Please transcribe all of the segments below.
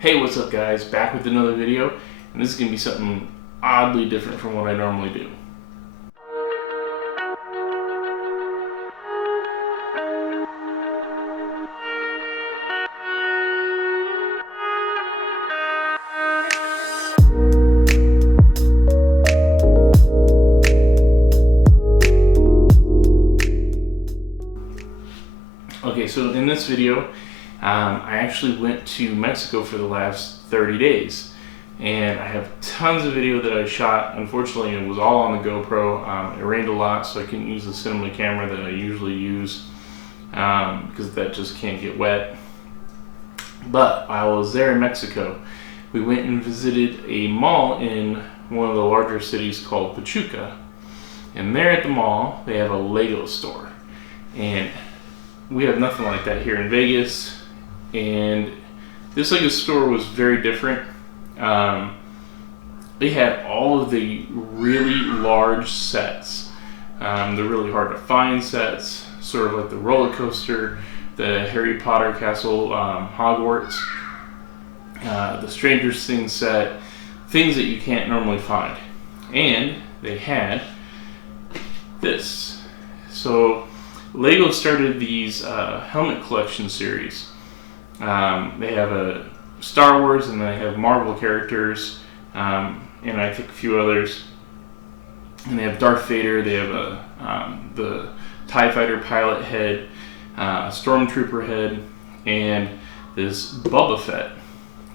Hey, what's up guys? Back with another video, and this is going to be something oddly different from what I normally do. Okay, so in this video, I actually went to Mexico for the last 30 days, and I have tons of video that I shot. Unfortunately, it was all on the GoPro. It rained a lot, so I couldn't use the cinema camera that I usually use because that just can't get wet. But while I was there in Mexico, we went and visited a mall in one of the larger cities called Pachuca. And there at the mall, they have a Lego store. And we have nothing like that here in Vegas. And this Lego store was very different. They had all of the really large sets. They're really hard to find sets, sort of like the roller coaster, the Harry Potter castle, Hogwarts, the Stranger Things set, things that you can't normally find. And they had this. So Lego started these helmet collection series. They have a Star Wars, and they have Marvel characters, and I think a few others. And they have Darth Vader. They have the TIE Fighter pilot head, Stormtrooper head, and this Boba Fett,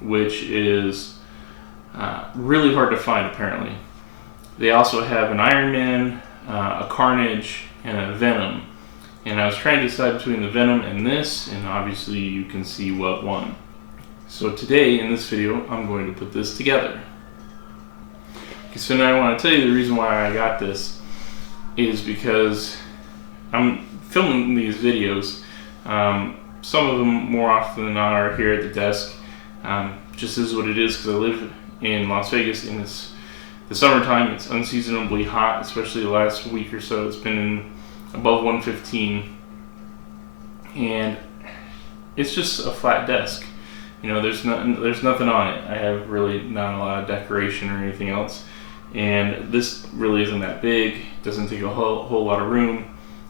which is really hard to find apparently. They also have an Iron Man, a Carnage, and a Venom. And I was trying to decide between the Venom and this, and obviously you can see what won. So today in this video, I'm going to put this together. Okay, so now I want to tell you the reason why I got this is because I'm filming these videos. Some of them more often than not are here at the desk. Just is what it is because I live in Las Vegas and it's the summertime. It's unseasonably hot, especially the last week or so. It's been above 115, and it's just a flat desk. You know, there's nothing on it. I have really not a lot of decoration or anything else, and this really isn't that big. It doesn't take a whole lot of room,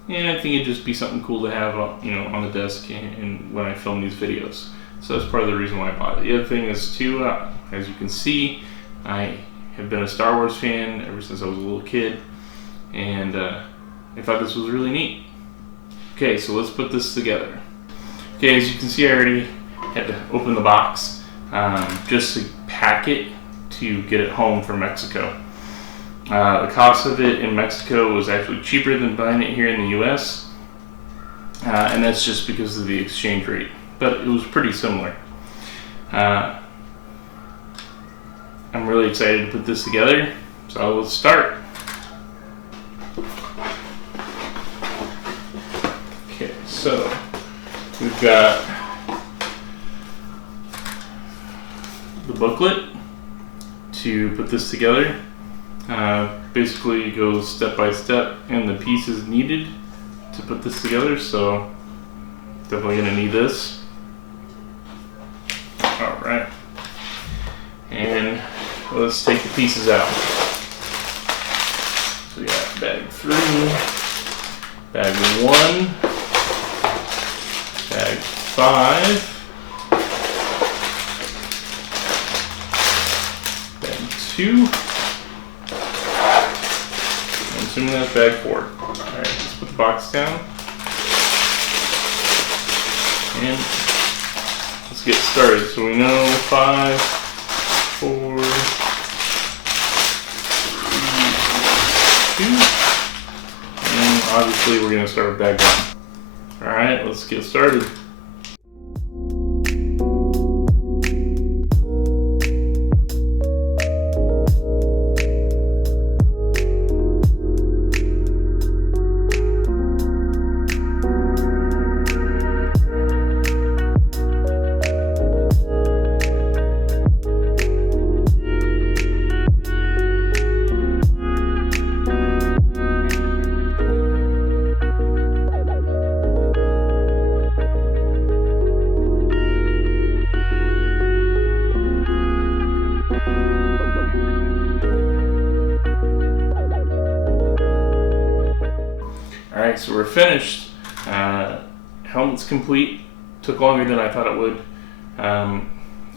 and I think it'd just be something cool to have, you know, on the desk and when I film these videos. So that's part of the reason why I bought it. The other thing is too, as you can see, I have been a Star Wars fan ever since I was a little kid, and I thought this was really neat. Okay, so let's put this together. Okay, as you can see, I already had to open the box just to pack it to get it home from Mexico. The cost of it in Mexico was actually cheaper than buying it here in the US, and that's just because of the exchange rate, but it was pretty similar. I'm really excited to put this together, so let's start. Okay, so we've got the booklet to put this together. Basically it goes step by step and the pieces needed to put this together, so definitely gonna need this. Alright, and let's take the pieces out. So we got bag 3, bag 1, bag 5, bag 2, I'm assuming that's bag 4. Alright, let's put the box down, and let's get started. So we know 5, 4, 3, 2, and obviously we're going to start with bag 1. Alright, let's get started. Alright, so we're finished. Helmet's complete. Took longer than I thought it would. I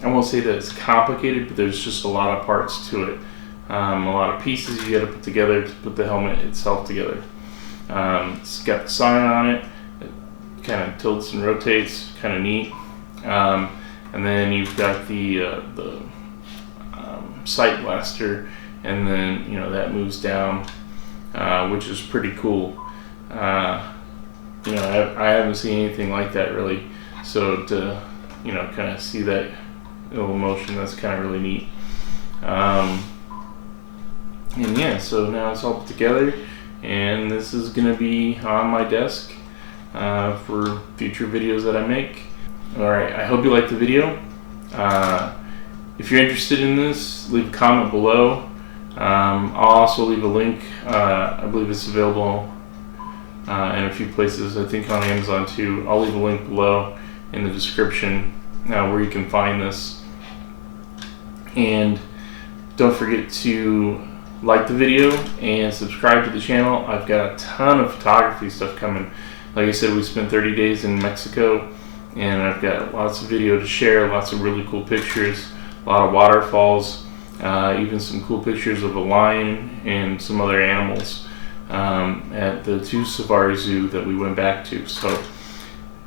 won't say that it's complicated, but there's just a lot of parts to it. A lot of pieces you got to put together to put the helmet itself together. It's got the sign on it. It kind of tilts and rotates, kind of neat. And then you've got the sight blaster, and then that moves down, which is pretty cool. I haven't seen anything like that really. So to kind of see that little motion, that's kind of really neat. And yeah, so now it's all put together, and this is gonna be on my desk for future videos that I make. Alright, I hope you liked the video. If you're interested in this, leave a comment below. I'll also leave a link. I believe it's available in a few places, I think on Amazon too. I'll leave a link below in the description where you can find this. And don't forget to like the video and subscribe to the channel. I've got a ton of photography stuff coming. Like I said, we spent 30 days in Mexico, and I've got lots of video to share, lots of really cool pictures, a lot of waterfalls, even some cool pictures of a lion and some other animals at the 2 Safari Zoo that we went back to. So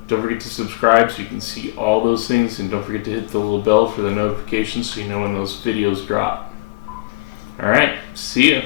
don't forget to subscribe so you can see all those things, and don't forget to hit the little bell for the notifications so you know when those videos drop. Alright, see ya.